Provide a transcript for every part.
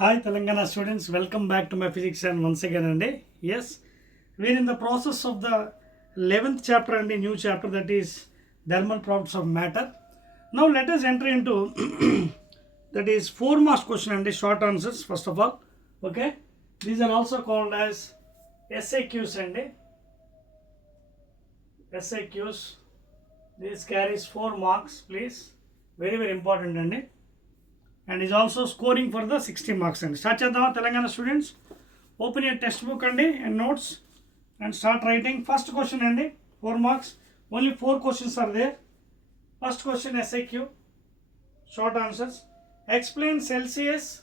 Hi Telangana students, welcome back to my physics and once again yes, we are in the process of the 11th chapter and a new chapter, that is thermal properties of matter. Now let us enter into that is 4 marks question and short answers first of all. Okay, these are also called as SAQs and SAQs. This carries 4 marks, please, very important and is also scoring for the 60 marks. And start chedama Telangana students, open your textbook and notes and start writing. First question 4 marks, only 4 questions are there. First question SAQ, short answers. Explain Celsius,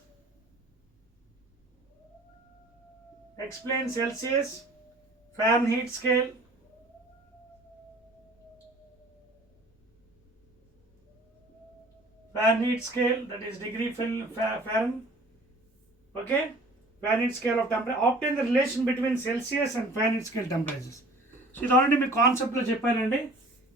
Fahrenheit scale, that is degree Fahrenheit. Okay, Fahrenheit scale of temperature. Obtain the relation between Celsius and Fahrenheit scale temperatures. So it already my concept lo cheppanandi.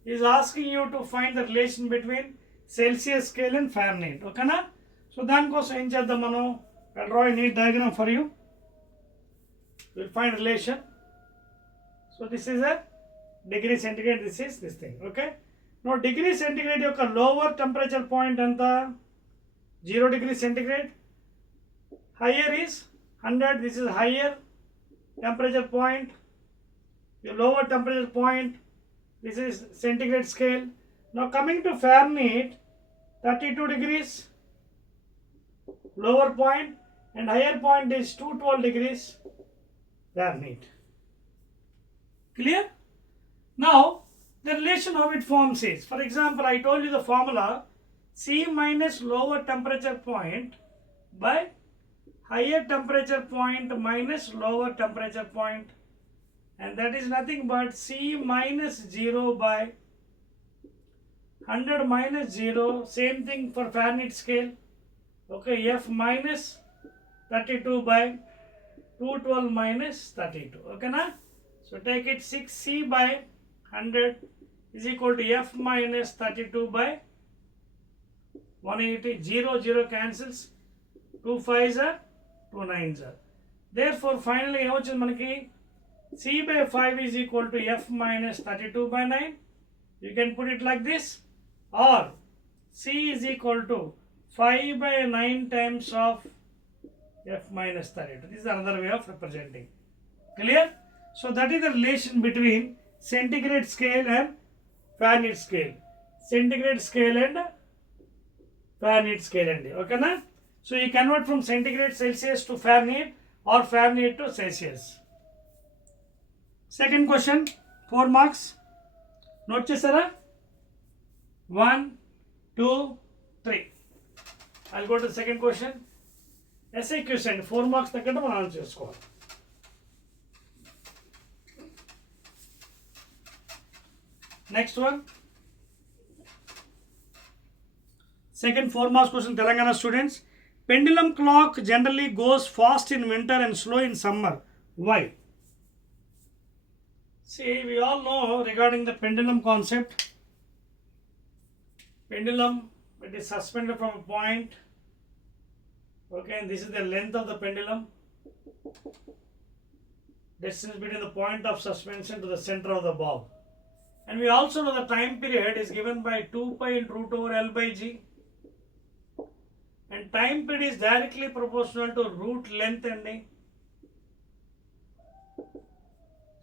Is asking you to find the relation between Celsius scale and Fahrenheit. Okay na? So then kosam em cheddam manu. I'll draw a neat diagram for you. We'll find relation. So this is a degree centigrade. This is this thing. Okay. Now degree centigrade యొక్క lower temperature point anta 0 degree centigrade. Higher is 100. This is higher temperature point. The lower temperature point. This is centigrade scale. Now coming to Fahrenheit, 32 degrees lower point and higher point is 212 degrees Fahrenheit. Clear? Now the relation how it forms is, for example, I told you the formula C minus lower temperature point by higher temperature point minus lower temperature point, and that is nothing but C minus 0 by 100 minus 0. Same thing for Fahrenheit scale. Okay, F minus 32 by 212 minus 32. Okay na? So take it 6C by 100 is equal to F minus 32 by 180. 0 cancels. 2 5s are 2 9s are. Therefore finally ఏమొచ్చింది మనకి C by 5 is equal to F minus 32 by 9. You can put it like this, or C is equal to 5 by 9 times of F minus 32. This is another way of representing. Clear? So that is the relation between centigrade scale and Fahrenheit scale. Centigrade scale and Fahrenheit scale. Okay na? So you convert from centigrade Celsius to Fahrenheit or Fahrenheit to Celsius. Second question, 4 marks. Note chesara? 1, 2, 3. I'll go to the second question. SAQs and 4 marks takkante మనం answer చేసుకోవాలి. Next one. Second 4 marks question, Telangana students. Pendulum clock generally goes fast in winter and slow in summer. Why? See, we all know regarding the pendulum concept. Pendulum, it is suspended from a point. Okay, and this is the length of the pendulum. Distance between the point of suspension to the center of the bob. And we also know the time period is given by 2 pi into root over L by G. And time period is directly proportional to root length ending.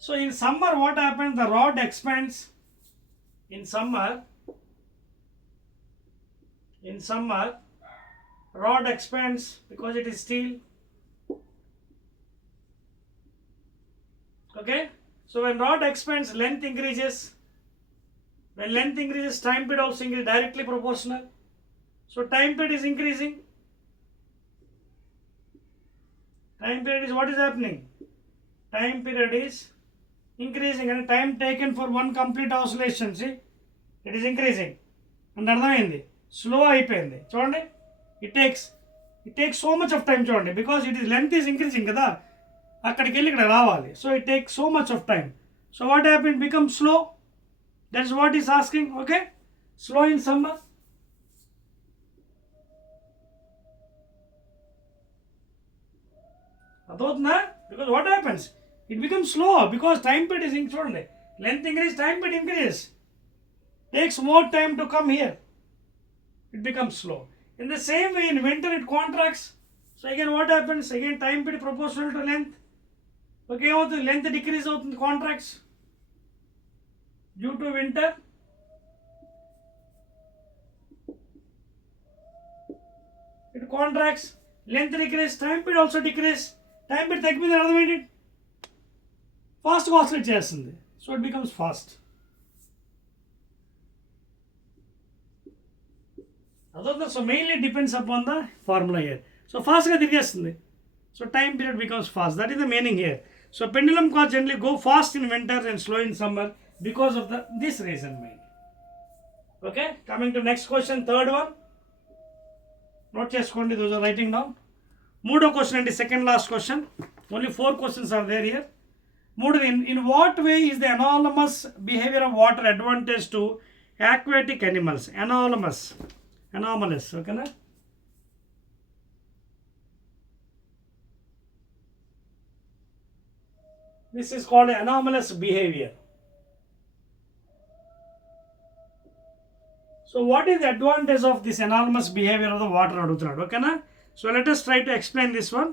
So in summer what happens? The rod expands. In summer rod expands because it is steel. Okay, so when rod expands, length increases. When length increases, time period also increases, directly proportional. So time period is increasing. Time period is what is happening? Time period is increasing, and time taken for one complete oscillation, see, it is increasing. And అర్థమైంది, slow అయిపోయింది చూడండి. It takes so much of time చూడండి, because it is length is increasing కదా, అక్కడికి వెళ్ళి ఇక్కడ రావాలి. So it takes so much of time. So what happened? Become slow. That's what is asking. Okay, slow in summer. అర్థమవుతుందా? Because what happens, it becomes slow because time period is చూడండి, length increase, time period increases, takes more time to come here, it becomes slow. In the same way in winter it contracts, so again what happens, again time period proportional to length. Okay, length decrease out, contracts due to winter. It contracts, length decrease, time period also decrease, time period తగ్గిపోయింది అర్థమైంది, ఫాస్ట్గా oscillate చేస్తుంది, so it becomes fast. అదొద్దా, so mainly depends upon the formula here. So ఫాస్ట్గా తిరిగేస్తుంది, so time period becomes fast, that is the meaning here. So pendulum clocks generally go fast in winter and slow in summer because of this reason main. Okay, coming to next question, third one note చేసుకోండి, those are writing down. మూడో question అండి, second last question, only 4 questions are there here. మూడోది, in what way is the anonymous behaviour of water advantage to aquatic animals? Anomalous, ఓకేనా? This is called anomalous behavior. So what is the advantage of this anomalous behavior of the water adugutunnadu, okayna? So let us try to explain this one.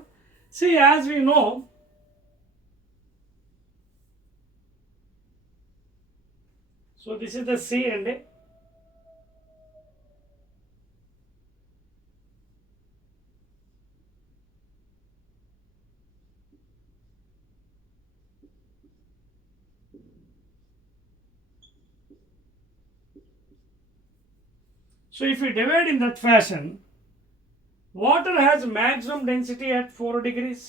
See, as we know, so this is the sea and so if we divide in that fashion, water has maximum density at 4 degrees.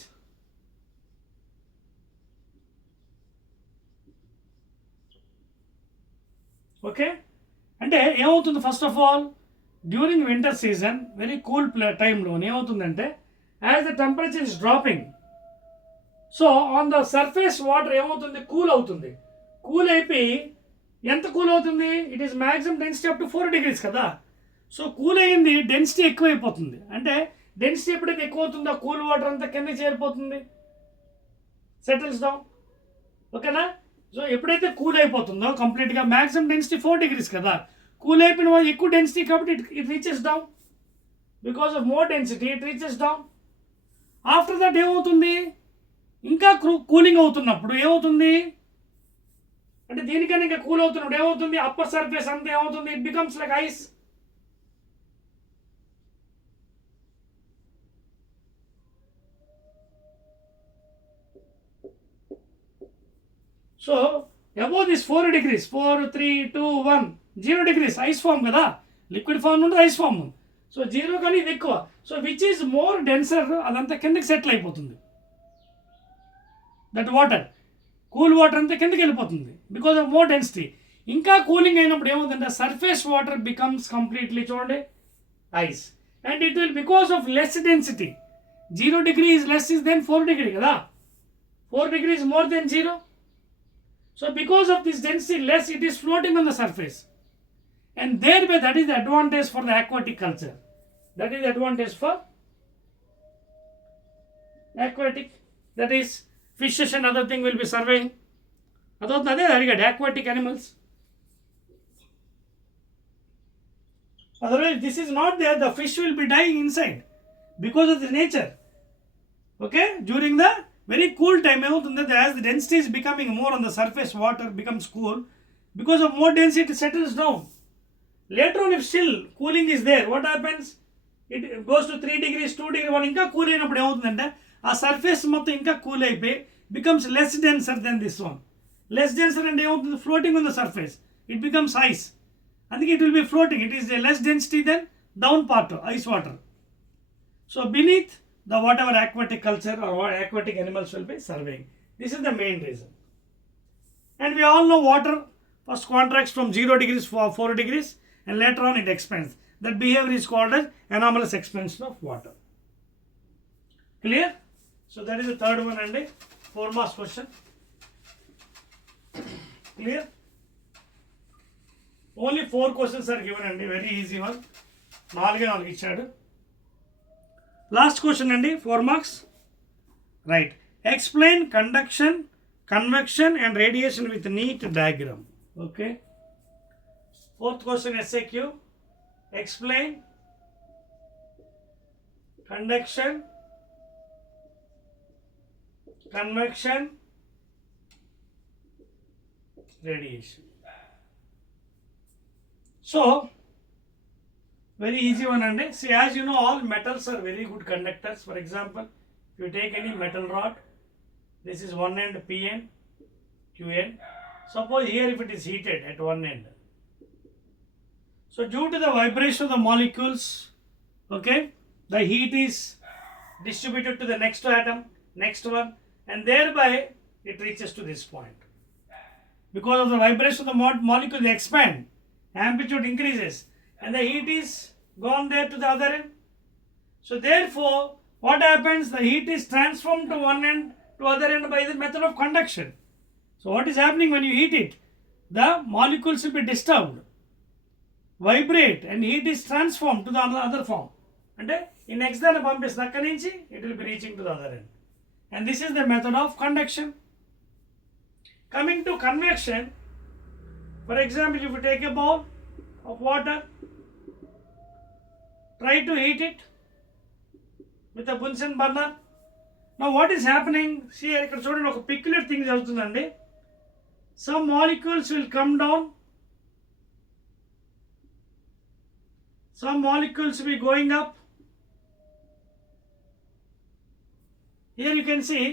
Okay, అంటే ఏమవుతుంది, first of all during winter season very cool టైంలో ఏమవుతుందంటే, as the temperature is dropping, so on the surface water ఏమవుతుంది, cool అవుతుంది. Cool అయిపోయి ఎంత cool అవుతుంది, it is maximum density up to 4 degrees కదా. సో కూల్ అయ్యింది, డెన్సిటీ ఎక్కువైపోతుంది. అంటే డెన్సిటీ ఎప్పుడైతే ఎక్కువ అవుతుందో కూల్ వాటర్ అంతా కింద చేరిపోతుంది, సెటిల్స్ డౌన్, ఓకేనా? సో ఎప్పుడైతే కూల్ అయిపోతుందో కంప్లీట్గా, మ్యాక్సిమం డెన్సిటీ 4 degrees కదా, కూల్ అయిపోయిన వాళ్ళు ఎక్కువ డెన్సిటీ కాబట్టి it reaches down, because of more density it reaches down. After that ఏమవుతుంది, ఇంకా కూలింగ్ అవుతున్నప్పుడు ఏమవుతుంది అంటే, దీనికన్నా ఇంకా కూల్ అవుతున్నప్పుడు ఏమవుతుంది, అప్పర్ సర్ఫేస్ అంతా ఏమవుతుంది, it becomes like ice. So above this 4 degrees, 4, 3, 2, 1, 0 degrees ice form కదా, లిక్విడ్ ఫామ్ ఉంటుంది, ఐస్ ఫామ్. సో 0 కానీ ఇది ఎక్కువ, so which is more denser, అదంతా కిందకి సెటిల్ అయిపోతుంది. దట్ వాటర్, కూల్ వాటర్ అంతా కిందకి వెళ్ళిపోతుంది బికాస్ ఆఫ్ మోర్ డెన్సిటీ. ఇంకా కూలింగ్ అయినప్పుడు ఏమవుతుందంటే, సర్ఫేస్ వాటర్ బికమ్స్ కంప్లీట్లీ చూడండి ice, and it will because of less density. 0 degree is less is than 4 degree కదా, 4 degree is more than 0. So because of this density less, it is floating on the surface, and thereby that is the advantage for the aquatic culture. That is the advantage for aquatic, that is fishes and other thing will be surveying. Adotade ariga aquatic animals. Otherwise this is not there, the fish will be dying inside because of the nature. Okay, during the very cool time ఏమవుతుంది, as the density is becoming more on the surface, water becomes cool, because of more density it settles down. Later on if still cooling is there, what happens, it goes to 3 degrees, 2 degrees, ఇంకా cool అయినప్పుడు ఏమవుతుందంటే, ఆ surface మొత్తం ఇంకా cool అయిపోయి becomes less denser than this one. Less denser and ఏమవుతుంది, floating on the surface, it becomes ice. అందుకే it will be floating, it is a less density than down part, ice water. So beneath the whatever aquatic culture or aquatic animals will be surveying. This is the main reason. And we all know water first contracts from 0 degrees for 4 degrees, and later on it expands. That behavior is called as anomalous expansion of water. Clear? So that is the third one and a 4 marks question. Clear? Only 4 questions are given and a very easy one. 4 ఇచ్చాడు. Last question అండి, 4 marks. Right. Explain conduction, convection and radiation with neat diagram. Okay. Fourth question SAQ. Explain conduction, convection, radiation. So very easy one, and see, as you know, all metals are very good conductors. For example, if you take any metal rod, this is one end Pn, Qn. Suppose here if it is heated at one end, so due to the vibration of the molecules, okay, the heat is distributed to the next atom, next one, and thereby it reaches to this point. Because of the vibration of the molecule, they expand, amplitude increases, and the heat is gone there to the other end. So therefore, what happens? The heat is transformed to one end to other end by the method of conduction. So what is happening when you heat it? The molecules will be disturbed, vibrate, and heat is transformed to the other form. And in next దాన్ని పంపిస్తుంది, అక్కడి నుంచి it will be reaching to the other end. And this is the method of conduction. Coming to convection, for example, if you take a bowl of water, try to heat it with a Bunsen burner. Now what is happening? See, ఇక్కడ చూడండి, ఒక peculiar thing జరుగుతుందండి. Some molecules will come down, some molecules will be going up. Here you can see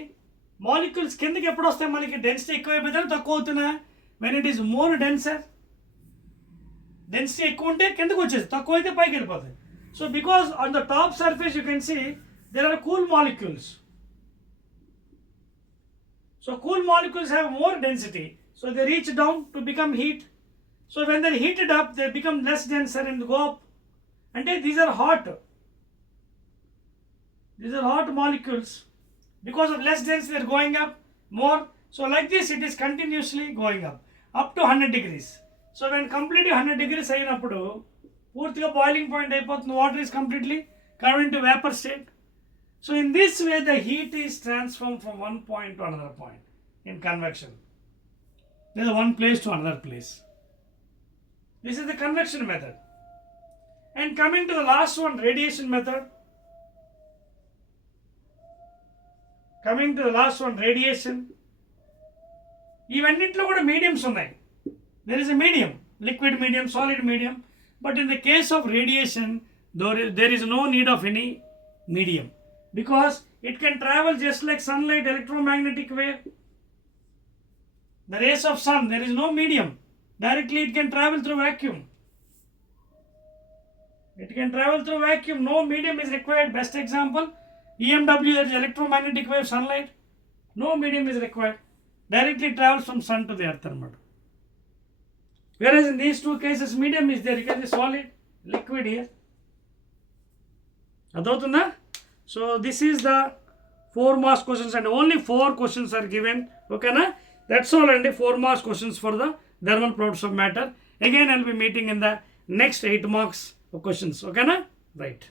molecules కిందకి ఎప్పుడు వస్తాయి, మనకి density ఎక్కువ అయిపోతే తక్కువ అవుతున్నా. when it is more denser, density ఎక్కువ ఉంటే కిందకు వచ్చేసి, తక్కువ అయితే పైకి వెళ్ళిపోతాయి. So because on the top surface you can see there are cool molecules. So cool molecules have more density, so they reach down to become heat. So when they are heated up, they become less denser and go up. And these are hot. These are hot molecules. Because of less density, they are going up more. So like this, it is continuously going up to 100 degrees. So when completely 100 degrees అయినప్పుడు పూర్తిగా boiling point అయిపోతుంది, water is completely converted into vapor state. So in this way, the heat is transformed from one point to another point in convection. There is one place to another place. This is the convection method. And coming to the last one, radiation method. Coming to the last one, radiation. ఇవన్నింటిలో కూడా mediums ఉన్నాయి. There is a medium, liquid medium, solid medium. But in the case of radiation, there is no need of any medium, because it can travel just like sunlight, electromagnetic wave. The rays of sun, there is no medium. Directly it can travel through vacuum. It can travel through vacuum. No medium is required. Best example, EMW, that is electromagnetic wave, sunlight. No medium is required. Directly travels from sun to the earth. Whereas in these two cases, medium is there. You can see solid, liquid here. అర్థమవుతుందా? So this is the 4 marks questions, and only 4 questions are given. Okay na? That's all, and 4 marks questions for the thermal properties of matter. Again, I'll be meeting in the next 8 marks of questions. Okay na? Right.